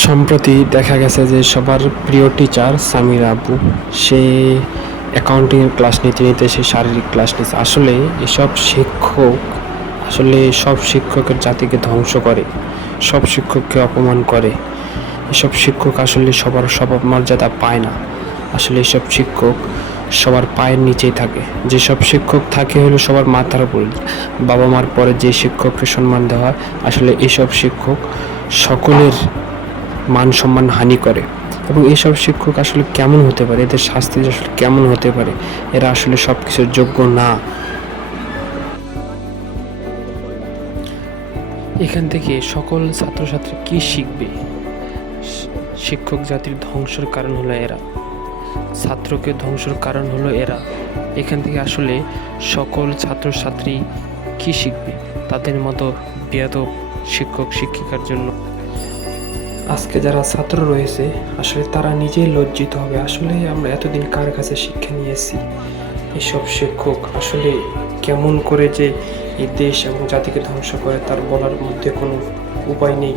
সম্প্রতি দেখা গেছে যে সবার প্রিয় টিচার সামিরা আপু, সে অ্যাকাউন্টিংয়ের ক্লাস নিতে নিতে সে শারীরিক ক্লাস নিচ্ছে। আসলে এসব শিক্ষক আসলে সব শিক্ষকের জাতিকে ধ্বংস করে, সব শিক্ষককে অপমান করে। এসব শিক্ষক আসলে সবার মর্যাদা পায় না। আসলে এসব শিক্ষক সবার পায়ের নিচেই থাকে। যেসব শিক্ষক থাকে হলো সবার মাথার উপর, বাবা মার পরে যে শিক্ষককে সম্মান দেওয়া হয়, আসলে এসব শিক্ষক সকলের মান সম্মান হানি করে। এবং এসব শিক্ষক আসলে কেমন হতে পারে, এদের শাস্তি আসলে কেমন হতে পারে, এরা আসলে সব কিছুর যোগ্য না। এখান থেকে সকল ছাত্রছাত্রী কি শিখবে? শিক্ষক জাতির ধ্বংসের কারণ হলো এরা, ছাত্রকে ধ্বংসের কারণ হলো এরা। এখান থেকে আসলে সকল ছাত্রছাত্রী কি শিখবে তাদের মতো বেয়াদব শিক্ষক শিক্ষিকার জন্য? আজকে যারা ছাত্র রয়েছে আসলে তারা নিজেই লজ্জিত হবে। আসলে আমরা এতদিন কার কাছে শিক্ষা নিয়েছি? এসব শিক্ষক আসলে কেমন করে যে এই দেশ এবং জাতিকে ধ্বংস করে তার বলার মধ্যে কোনো উপায় নেই।